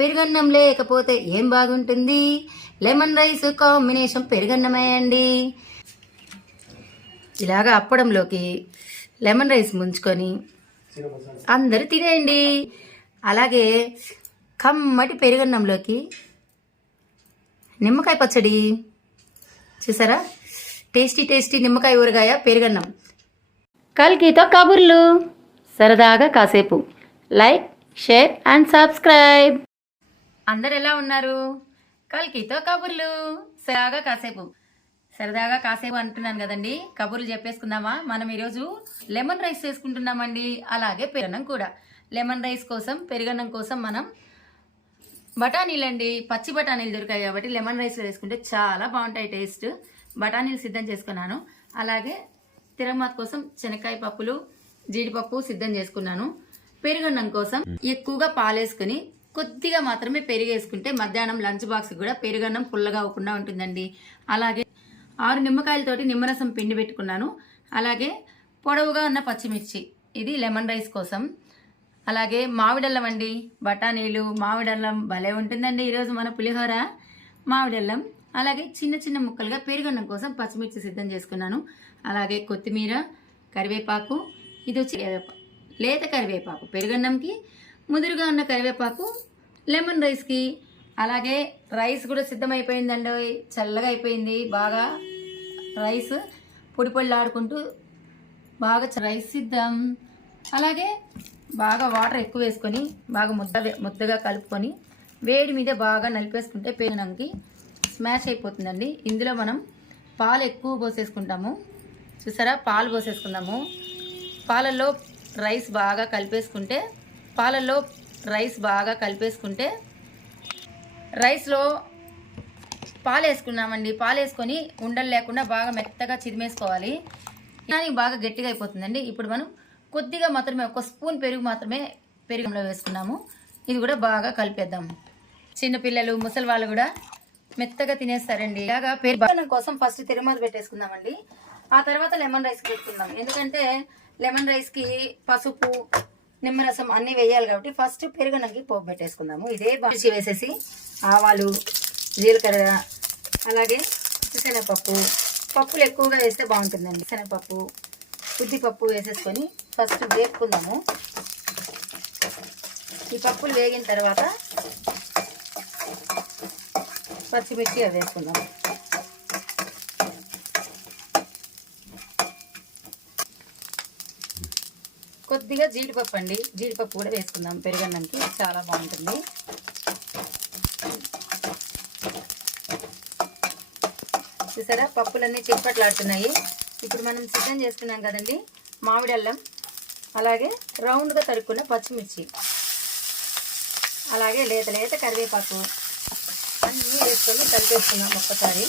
పెరుగన్నం లేకపోతే ఏం బాగుంటుంది? లెమన్ రైస్ కాంబినేషన్ పెరుగన్నమే అండి ఇలాగా అప్పడంలోకి లెమన్ రైస్ ముంచుకొని అందరూ తినేయండి. అలాగే కమ్మటి పెరుగన్నంలోకి నిమ్మకాయ పచ్చడి. చూసారా? టేస్టీ టేస్టీ నిమ్మకాయ ఊరగాయ పెరుగన్నం. కల్కితో కబుర్లు. సరదాగా కాసేపు. Like share and subscribe. అందరు ఎలా ఉన్నారు? కల్కితో కబుర్లు. సరదాగా కాసేపు. సరదాగా కాసేపు అంటున్నాను కదండి. కబుర్లు చెప్పేసుకుందామా? మనం ఈరోజు లెమన్ రైస్ చేసుకుంటున్నామండి. అలాగే పెరుగన్నం కూడా. లెమన్ రైస్ కోసం పెరుగన్నం కోసం మనం బఠానీలు అండి పచ్చి బఠానీలు దొరికాయి కాబట్టి లెమన్ రైస్ వేసుకుంటే చాలా బాగుంటాయి టేస్ట్. బఠానీలు సిద్ధం చేసుకున్నాను. అలాగే తిరగమాత్ కోసం శనక్కాయ పప్పులు జీడిపప్పు సిద్ధం చేసుకున్నాను. పెరుగన్నం కోసం ఎక్కువగా పాలేసుకుని కొద్దిగా మాత్రమే పెరిగేసుకుంటే మధ్యాహ్నం లంచ్ బాక్స్ కూడా పెరుగన్నం పుల్లగా అవ్వకుండా ఉంటుందండి. అలాగే ఆరు నిమ్మకాయలతోటి నిమ్మరసం పిండి పెట్టుకున్నాను. అలాగే పొడవుగా ఉన్న పచ్చిమిర్చి ఇది లెమన్ రైస్ కోసం. అలాగే మామిడల్లం అండి బఠానీలు మామిడల్లం భలే ఉంటుందండి ఈరోజు మన పులిహోర. మామిడల్లం అలాగే చిన్న చిన్న ముక్కలుగా పెరుగన్నం కోసం పచ్చిమిర్చి సిద్ధం చేసుకున్నాను. అలాగే కొత్తిమీర కరివేపాకు ఇది వచ్చి లేత కరివేపాకు పెరుగన్నంకి ముదురుగా ఉన్న కరివేపాకు లెమన్ రైస్కి అలాగే రైస్ కూడా సిద్ధమైపోయిందండి. చల్లగా అయిపోయింది. బాగా రైస్ పొడి పొడిలాడుకుంటూ బాగా రైస్ సిద్ధం అలాగే బాగా వాటర్ ఎక్కువ వేసుకొని బాగా ముద్ద ముద్దగా కలుపుకొని వేడి మీద బాగా నలిపేసుకుంటే పేగనంకి స్మాష్ అయిపోతుందండి. ఇందులో మనం పాలు ఎక్కువ పోసేసుకుంటాము. చూసారా? పాలు పోసేసుకుందాము. పాలల్లో రైస్ బాగా కలిపేసుకుంటే పాలల్లో రైస్ బాగా కలిపేసుకుంటే రైస్లో పాలు వేసుకున్నామండి పాలు వేసుకొని ఉండలు లేకుండా బాగా మెత్తగా చిదిమేసుకోవాలి. దానికి బాగా గట్టిగా అయిపోతుందండి. ఇప్పుడు మనం కొద్దిగా మాత్రమే ఒక స్పూన్ పెరుగు మాత్రమే పెరుగులో వేసుకున్నాము. ఇది కూడా బాగా కలిపేద్దాం. చిన్నపిల్లలు ముసలి వాళ్ళు కూడా మెత్తగా తినేస్తారండి. ఇలాగా పెరుగు కోసం ఫస్ట్ తిరుమల పెట్టేసుకుందామండి. ఆ తర్వాత లెమన్ రైస్ పెట్టుకుందాం. ఎందుకంటే లెమన్ రైస్కి పసుపు నిమ్మరసం అన్నీ వేయాలి కాబట్టి ఫస్ట్ పెరుగునకి పోపు పెట్టేసుకుందాము. ఇదే బాగా వేసేసి ఆవాలు జీలకర్ర అలాగే శనగపప్పు. పప్పులు ఎక్కువగా వేస్తే బాగుంటుందండి. శనగపప్పు ఉద్దిపప్పు వేసేసుకొని ఫస్ట్ వేపుకుందాము. ఈ పప్పులు వేగిన తర్వాత పచ్చిమిర్చి అవి వేసుకుందాము. కొద్దిగా జీడిపప్పు అండి. జీడిపప్పు కూడా వేసుకుందాం. పెరుగన్నంకి చాలా బాగుంటుంది. చూసారా? పప్పులన్నీ చిప్పట్లాడుతున్నాయి. ఇప్పుడు మనం చికెన్ చేసుకున్నాం కదండి. మామిడి అల్లం అలాగే రౌండ్గా తరుక్కున్న పచ్చిమిర్చి అలాగే లేత లేత కరివేపాకు అన్నీ వేసుకొని కలిపేసుకున్నాం ఒక్కసారి.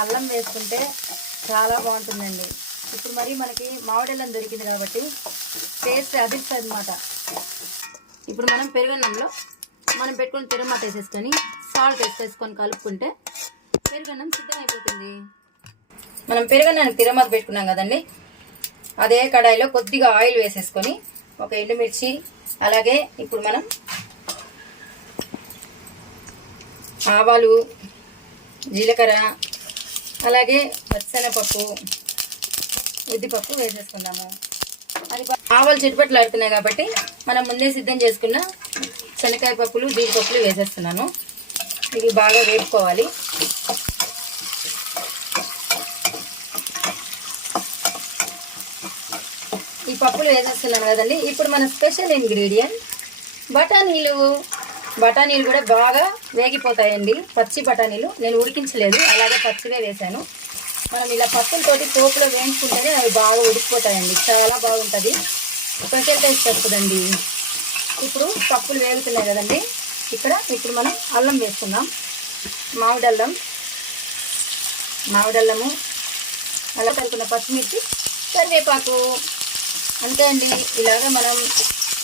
అల్లం వేసుకుంటే చాలా బాగుంటుందండి. ఇప్పుడు మరి మనకి మామిడల్లం దొరికింది కాబట్టి టేస్ట్ అదిస్తుంది అనమాట ఇప్పుడు మనం పెరుగన్నంలో మనం పెట్టుకుని తిరుమత వేసేసుకొని సాల్ట్ వేసేసుకొని కలుపుకుంటే పెరుగన్నం సిద్ధమైపోతుంది. మనం పెరుగన్నానికి తిరమాత పెట్టుకున్నాం కదండి. అదే కడాయిలో కొద్దిగా ఆయిల్ వేసేసుకొని ఒక ఎండుమిర్చి అలాగే ఇప్పుడు మనం ఆవాలు జీలకర్ర అలాగే పచ్చనపప్పు ఉద్దిపప్పు వేసేసుకుందాము. అది ఆవులు ఆవాలు చిటుపట్లు ఆడుతున్నాయి కాబట్టి మనం ముందే సిద్ధం చేసుకున్న శనక్కాయ పప్పులు జీడిపప్పులు వేసేస్తున్నాను. ఇవి బాగా వేపుకోవాలి. ఈ పప్పులు వేసేస్తున్నాను కదండి. ఇప్పుడు మన స్పెషల్ ఇంగ్రీడియంట్ బఠానీలు. బఠానీలు కూడా బాగా వేగిపోతాయండి. పచ్చి బఠానీలు. నేను ఉడికించలేదు. అలాగే పచ్చివే వేశాను. మనం ఇలా పప్పులతోటి పోపులో వేయించుకుంటేనే అవి బాగా ఉడికిపోతాయండి. చాలా బాగుంటుంది. స్పెషల్ టేస్ట్ వస్తుందండి ఇప్పుడు పప్పులు వేగుతున్నాయి కదండి. ఇక్కడ ఇప్పుడు మనం అల్లం వేసుకుందాం. మామిడి అల్లం. మామిడి అల్లము. అలా కలుపుకున్న పచ్చిమిర్చి. కరివేపాకు. అంతే అండి. ఇలాగ మనం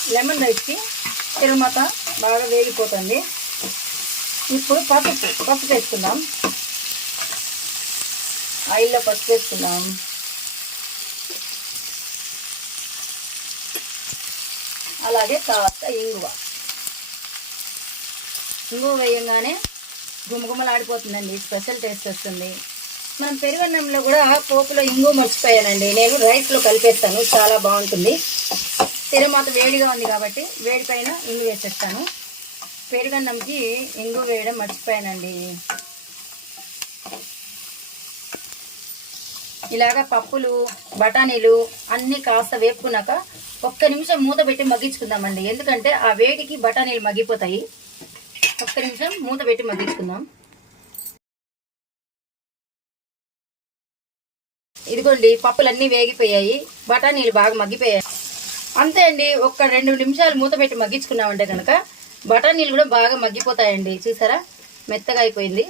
లెమన్ రైస్కి తిరుమత బాగా వేగిపోతుంది. ఇప్పుడు పసుపు పసుపు వేసుకుందాం ఆయిల్లో పసుపు వేసుకుందాం అలాగే కాస్త ఇంగువ. ఇంగువ వేయంగానే గుమగుమలాడిపోతుందండి. స్పెషల్ టేస్ట్ వస్తుంది. మనం పెరుగన్నంలో కూడా పోపులో ఇంగువ మర్చిపోయానండి. నేను రైస్లో కలిపేస్తాను. చాలా బాగుంటుంది. తిరుమాత వేడిగా ఉంది కాబట్టి వేడి పైన ఇంగు వేసేస్తాను. పెరుగన్నంకి ఇంగు వేయడం మర్చిపోయానండి. ఇలాగ పప్పులు బఠానీలు అన్నీ కాస్త వేపుకున్నాక ఒక్క నిమిషం మూత పెట్టి మగ్గించుకుందామండి. ఎందుకంటే ఆ వేడికి బఠానీలు మగ్గిపోతాయి. ఒక్క నిమిషం మూత పెట్టి మగ్గించుకుందాం. ఇదిగోండి పప్పులన్నీ వేగిపోయాయి. బఠానీలు బాగా మగ్గిపోయాయి. అంతే అండి ఒక్క రెండు నిమిషాలు మూత పెట్టి మగ్గించుకున్నామంటే కనుక బఠానీలు కూడా బాగా మగ్గిపోతాయండి. చూసారా? మెత్తగా అయిపోయింది.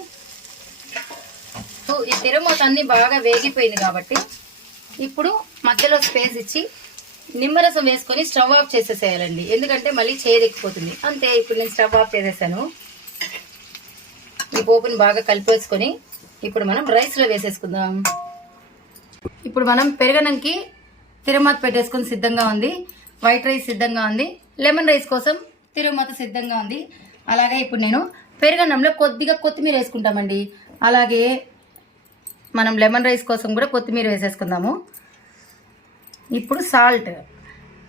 ఈ తిరమూత అన్ని బాగా వేగిపోయింది కాబట్టి ఇప్పుడు మధ్యలో స్పేస్ ఇచ్చి నిమ్మరసం వేసుకొని స్టవ్ ఆఫ్ చేసేసేయాలండి. ఎందుకంటే మళ్ళీ చేయదెక్కిపోతుంది అంతే ఇప్పుడు నేను స్టవ్ ఆఫ్ చేసేసాను. ఈ పోపుని బాగా కలిపేసుకొని ఇప్పుడు మనం రైస్లో వేసేసుకుందాం. ఇప్పుడు మనం పెరగనంకి తిరుమత పెట్టేసుకుని సిద్ధంగా ఉంది. వైట్ రైస్ సిద్ధంగా ఉంది. లెమన్ రైస్ కోసం తిరుమత సిద్ధంగా ఉంది. అలాగే ఇప్పుడు నేను పెరుగన్నంలో కొద్దిగా కొత్తిమీర వేసుకుంటామండి. అలాగే మనం లెమన్ రైస్ కోసం కూడా కొత్తిమీర వేసేసుకుందాము. ఇప్పుడు సాల్ట్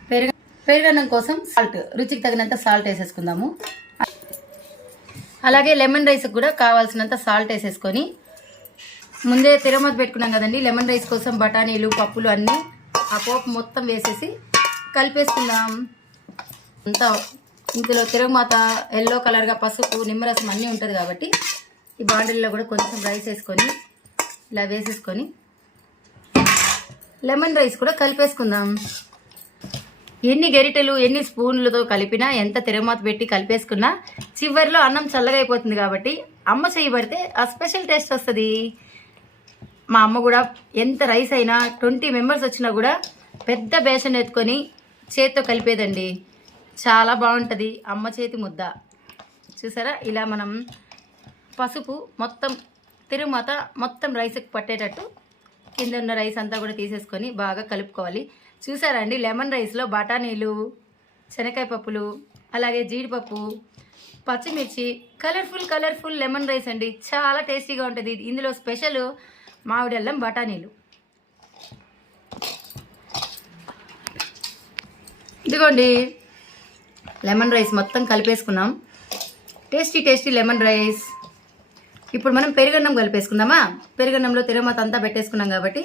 పెరుగ పెరుగన్నం కోసం సాల్ట్ రుచికి తగినంత సాల్ట్ వేసేసుకుందాము. అలాగే లెమన్ రైస్కి కూడా కావాల్సినంత సాల్ట్ వేసేసుకొని ముందే తిరమత పెట్టుకున్నాం కదండి. లెమన్ రైస్ కోసం బఠానీలు పప్పులు అన్నీ ఆ పోపు మొత్తం వేసేసి కలిపేసుకుందాం. అంతా ఇందులో తిరుగుమాత ఎల్లో కలర్గా పసుపు నిమ్మరసం అన్నీ ఉంటుంది కాబట్టి ఈ బాండిల్లో కూడా కొంచెం రైస్ వేసుకొని ఇలా వేసేసుకొని లెమన్ రైస్ కూడా కలిపేసుకుందాం. ఎన్ని గరిటెలు ఎన్ని స్పూన్లతో కలిపినా ఎంత తిరగమాత పెట్టి కలిపేసుకున్నా చివరిలో అన్నం చల్లగా అయిపోతుంది కాబట్టి అమ్మ చేయబడితే ఆ స్పెషల్ టేస్ట్ వస్తుంది. మా అమ్మ కూడా ఎంత రైస్ అయినా ట్వంటీ మెంబర్స్ వచ్చినా కూడా పెద్ద బేషన్ ఎత్తుకొని చేతితో కలిపేదండి. చాలా బాగుంటుంది. అమ్మ చేతి ముద్ద. చూసారా? ఇలా మనం పసుపు మొత్తం తిరుమత మొత్తం రైస్కి పట్టేటట్టు కింద ఉన్న రైస్ అంతా కూడా తీసేసుకొని బాగా కలుపుకోవాలి. చూసారా అండి? లెమన్ రైస్లో బఠానీలు శనగకాయ పప్పులు అలాగే జీడిపప్పు పచ్చిమిర్చి కలర్ఫుల్ కలర్ఫుల్ లెమన్ రైస్ అండి. చాలా టేస్టీగా ఉంటుంది. ఇందులో స్పెషల్ మామిడి అల్లం బఠానీలు. ఇదిగోండి. లెమన్ రైస్ మొత్తం కలిపేసుకున్నాం. Tasty tasty lemon rice. ఇప్పుడు మనం పెరుగన్నం కలిపేసుకుందామా? పెరుగన్నంలో తిరమత అంతా పెట్టేసుకున్నాం కాబట్టి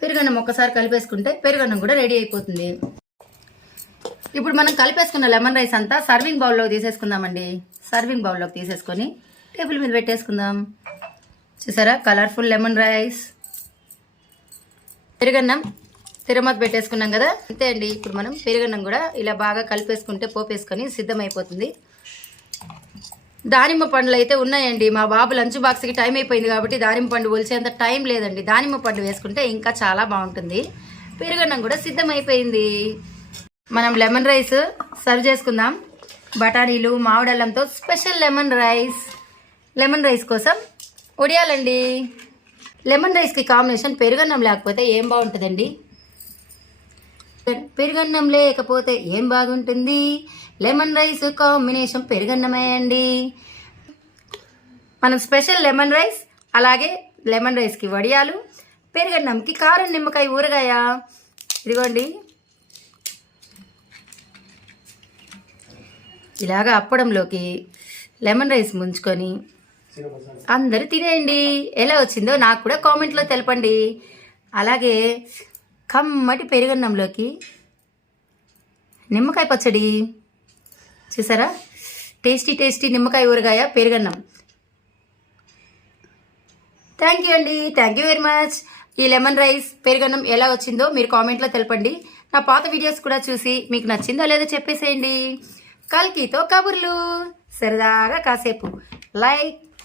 పెరుగన్నం ఒక్కసారి కలిపేసుకుంటే పెరుగన్నం కూడా రెడీ అయిపోతుంది. ఇప్పుడు మనం కలిపేసుకున్న లెమన్ రైస్ అంతా సర్వింగ్ బౌల్లోకి తీసేసుకుందామండి. సర్వింగ్ బౌల్లోకి తీసేసుకొని టేబుల్ మీద పెట్టేసుకుందాం. చూసారా? Colourful lemon rice. పెరుగన్నం తిరుమత పెట్టేసుకున్నాం కదా? అంతే అండి. ఇప్పుడు మనం పెరుగన్నం కూడా ఇలా బాగా కలిపేసుకుంటే పోపేసుకొని సిద్ధమైపోతుంది. దానిమ్మ పండ్లు అయితే ఉన్నాయండి. మా బాబు లంచ్ బాక్స్కి టైం అయిపోయింది కాబట్టి దానిమ్మ పండు ఒలిచేంత టైం లేదండి. దానిమ్మ పండు వేసుకుంటే ఇంకా చాలా బాగుంటుంది. పెరుగన్నం కూడా సిద్ధమైపోయింది. మనం లెమన్ రైస్ సర్వ్ చేసుకుందాం. బఠానీలు మామిడల్లంతో special lemon rice. Lemon rice కోసం ఒడియాలండి. లెమన్ రైస్కి కాంబినేషన్ పెరుగన్నం లేకపోతే ఏం బాగుంటుందండి? పెరుగన్నం లేకపోతే ఏం బాగుంటుంది? లెమన్ రైస్ కాంబినేషన్ పెరుగన్నమే అండి. మనం స్పెషల్ లెమన్ రైస్ అలాగే లెమన్ రైస్కి వడియాలు పెరుగన్నంకి కారం నిమ్మకాయ ఊరగాయ. ఇదిగోండి. ఇలాగా అప్పడంలోకి లెమన్ రైస్ ముంచుకొని అందరు తినేయండి. ఎలా వచ్చిందో నాకు కూడా కామెంట్లో తెలపండి. అలాగే కమ్మటి పెరుగన్నంలోకి నిమ్మకాయ పచ్చడి. చూసారా? టేస్టీ టేస్టీ నిమ్మకాయ ఊరగాయ పెరుగన్నం. థ్యాంక్ యూ అండి. థ్యాంక్ యూ వెరీ మచ్ ఈ లెమన్ రైస్ పెరుగన్నం ఎలా వచ్చిందో మీరు కామెంట్లో తెలపండి. నా పాత వీడియోస్ కూడా చూసి మీకు నచ్చిందో లేదో చెప్పేసేయండి. కల్కీతో కబుర్లు. సరదాగా కాసేపు. లైక్